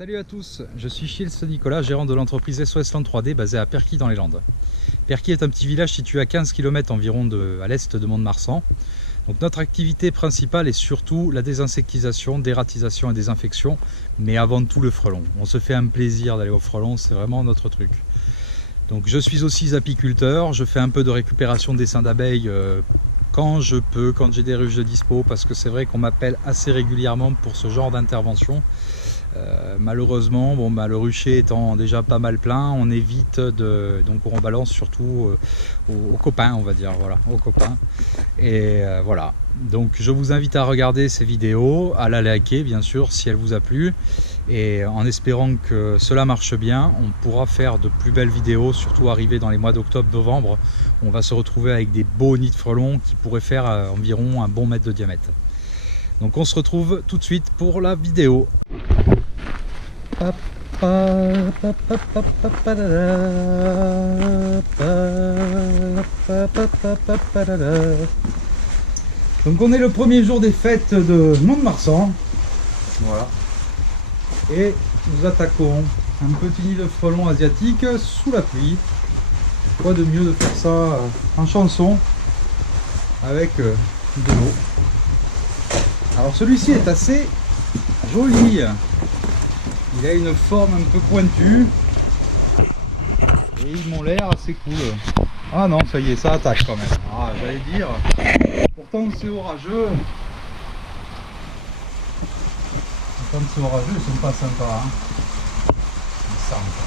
Salut à tous, je suis Shields Nicolas, gérant de l'entreprise SOS Land 3D basée à Perquy dans les Landes. Perquy est un petit village situé à 15 km environ à l'est de Mont-de-Marsan. Donc notre activité principale est surtout la désinsectisation, dératisation et désinfection, mais avant tout le frelon. On se fait un plaisir d'aller au frelon, c'est vraiment notre truc. Donc je suis aussi apiculteur, je fais un peu de récupération d'essaims d'abeilles quand je peux, quand j'ai des ruches de dispo, parce que c'est vrai qu'on m'appelle assez régulièrement pour ce genre d'intervention. Malheureusement, le rucher étant déjà pas mal plein, on évite donc on balance surtout aux copains, on va dire, voilà, aux copains. Et voilà. Donc je vous invite à regarder ces vidéos, à la liker bien sûr si elle vous a plu. Et en espérant que cela marche bien, on pourra faire de plus belles vidéos, surtout arriver dans les mois d'octobre-novembre. On va se retrouver avec des beaux nids de frelons qui pourraient faire environ un bon mètre de diamètre. Donc on se retrouve tout de suite pour la vidéo. Donc on est le premier jour des fêtes de Mont-de-Marsan. Voilà. Et nous attaquons un petit nid de frelons asiatique sous la pluie. Quoi de mieux de faire ça en chanson avec de l'eau. Alors celui-ci est assez joli. Il a une forme un peu pointue. Et ils m'ont l'air assez cool. Ah non, ça y est, ça attaque quand même. Ah, j'allais dire. Pourtant c'est orageux. Quand c'est orageux, ils sont pas sympas. Hein. Ils sentent.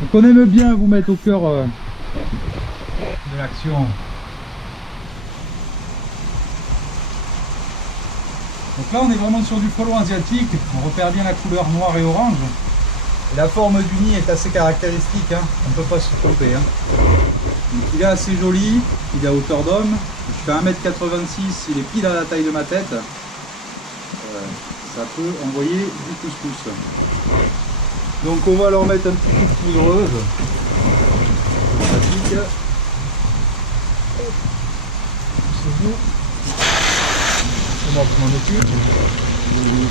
Donc on aime bien vous mettre au cœur de l'action. Donc là on est vraiment sur du frelon asiatique, on repère bien la couleur noire et orange. Et la forme du nid est assez caractéristique, hein. On ne peut pas se tromper. Hein. Donc il est assez joli, il est à hauteur d'homme, je fais 1m86, il est pile à la taille de ma tête. Ça peut envoyer du couscous. Donc on va leur mettre un petit coup de poudreuse. C'est moi qui m'en occupe.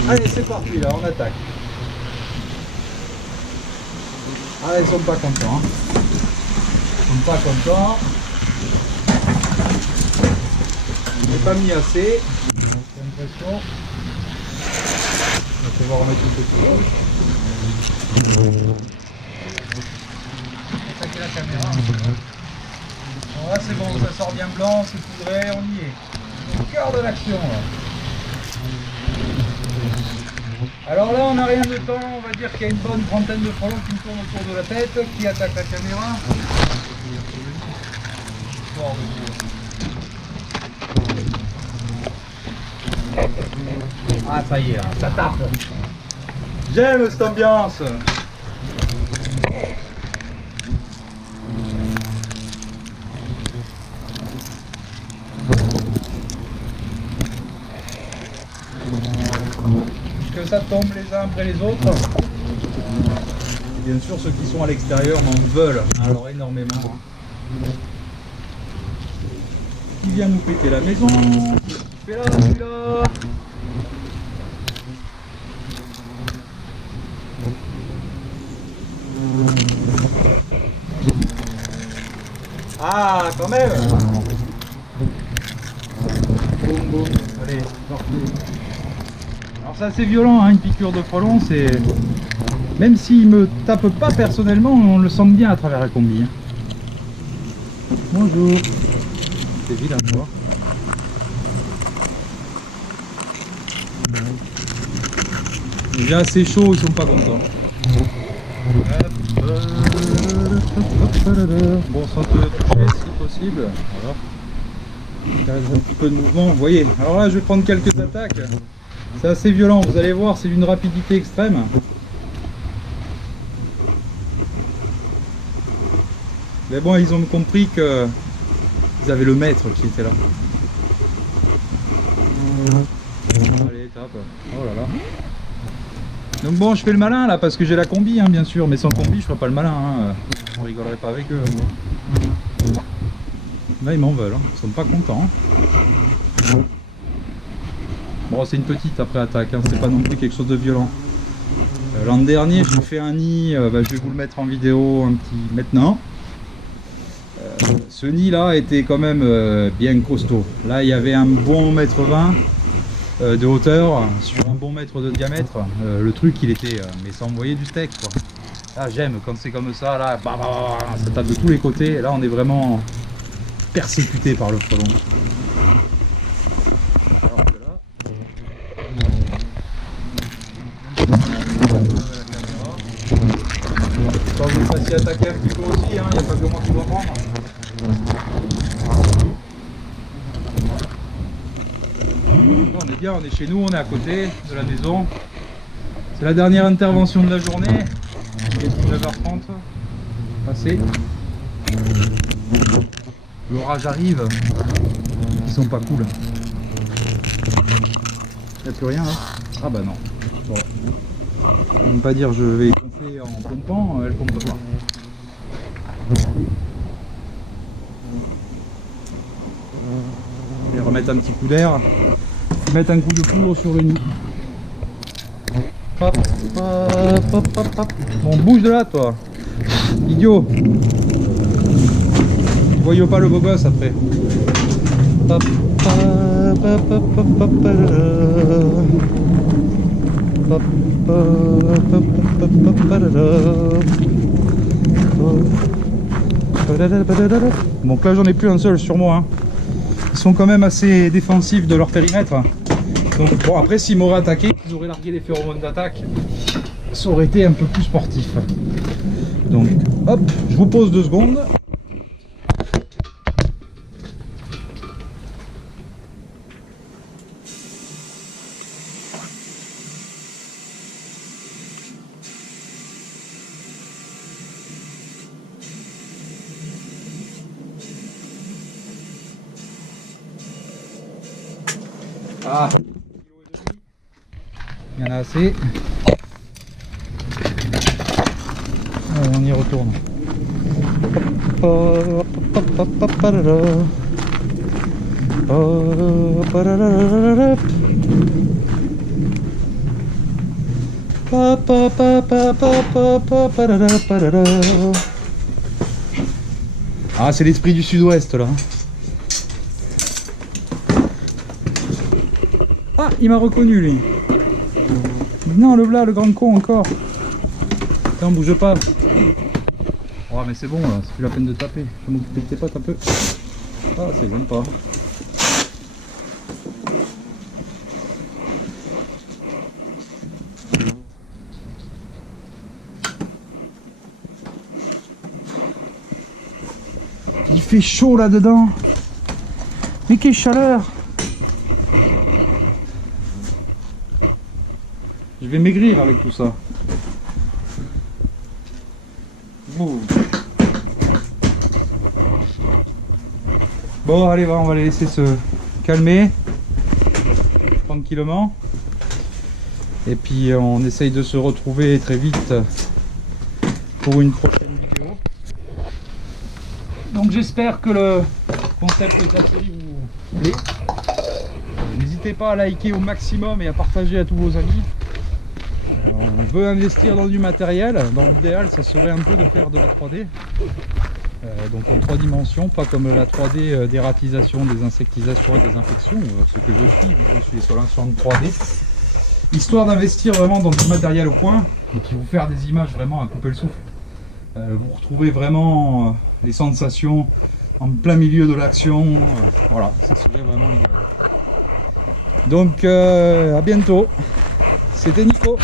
Allez, c'est parti là, on attaque. Ah, ils sont pas contents. Hein. Ils sont pas contents. Je n'ai pas mis assez. J'ai l'impression. On va pouvoir remettre une petite couche. Attaquer la caméra. Bon, là c'est bon, ça sort bien blanc, c'est poudré, on y est. Au cœur de l'action. Alors là on n'a rien de temps, on va dire qu'il y a une bonne trentaine de frelons qui me tournent autour de la tête, qui attaquent la caméra. Ah ça y est, ça tape. J'aime cette ambiance. Que ça tombe les uns après les autres. Bien sûr ceux qui sont à l'extérieur m'en veulent alors énormément. Qui vient nous péter la maison. Fais là, celui-là. Ah, quand même. Boum, boum. Allez, parti. Alors c'est assez violent, hein, une piqûre de frelon, c'est... Même s'il me tape pas personnellement, on le sent bien à travers la combi. Hein. Bonjour. C'est vilain de voir. Déjà assez chaud, ils sont pas contents. Bon, sans te toucher si possible. Voilà. Il reste un petit peu de mouvement, vous voyez. Alors là, je vais prendre quelques attaques. C'est assez violent, vous allez voir, c'est d'une rapidité extrême. Mais bon, ils ont compris que ils avaient le maître qui était là. Allez, tape. Oh là là. Donc bon, je fais le malin là parce que j'ai la combi, hein, bien sûr, mais sans combi je ferai pas le malin, hein. On rigolerait pas avec eux. Là ils m'en veulent, hein. Ils sont pas contents. Bon, c'est une petite après attaque, hein. C'est pas non plus quelque chose de violent. L'an dernier je vous fais un nid, je vais vous le mettre en vidéo un petit maintenant. Ce nid là était quand même bien costaud. Là il y avait un bon 1,20 m de hauteur sur un bon mètre de diamètre. Le truc il était, mais ça envoyait du steak quoi. Là j'aime quand c'est comme ça, là ça tape de tous les côtés. Là on est vraiment persécuté par le frelon. Alors que là, quand vous fassiez attaquer un petit peu aussi, il n'y a pas que moi qui dois prendre. Là, on est bien, on est chez nous, on est à côté de la maison. C'est la dernière intervention de la journée. Il est 19h30. Passé. L'orage arrive. Ils sont pas cool. Il n'y a plus rien là. Ah bah non. Bon. On ne peut pas dire je vais pomper en pompant, elle pompe pas. Et remettre un petit coup d'air, mettre un coup de poudre sur le nid. Hop, hop, hop, hop, hop. Bon, bouge de là toi, idiot. Voyons pas le beau gosse après. Hop, hop, hop, hop, hop, hop, donc là j'en ai plus un seul sur moi, hein. Ils sont quand même assez défensifs de leur périmètre. Donc bon, après s'ils m'auraient attaqué, ils auraient largué les phéromones d'attaque, ça aurait été un peu plus sportif. Donc hop, je vous pose 2 secondes. Ah, il y en a assez. Allez, on y retourne. Ah, c'est l'esprit du sud-ouest là. Ah, il m'a reconnu lui. Non, le blas, le grand con encore. Attends, bouge pas. Oh, mais c'est bon là, c'est plus la peine de taper. Je vais m'occuper de tes potes un peu. Ah, c'est même pas. Il fait chaud là-dedans. Mais quelle chaleur! Je vais maigrir avec tout ça. Bon, allez, on va les laisser se calmer tranquillement. Et puis on essaye de se retrouver très vite pour une prochaine vidéo. Donc j'espère que le concept de la série vous plaît. N'hésitez pas à liker au maximum et à partager à tous vos amis. On veut investir dans du matériel. Dans l'idéal, ça serait un peu de faire de la 3D. Donc en 3 dimensions, pas comme la 3D d'ératisation, des insectisations et des infections, ce que je suis, je suis sur l'instant 3D. Histoire d'investir vraiment dans du matériel au point et puis vous faire des images vraiment à couper le souffle. Vous retrouvez vraiment les sensations en plein milieu de l'action. Voilà, ça serait vraiment l'idéal. Donc à bientôt. C'était Nico.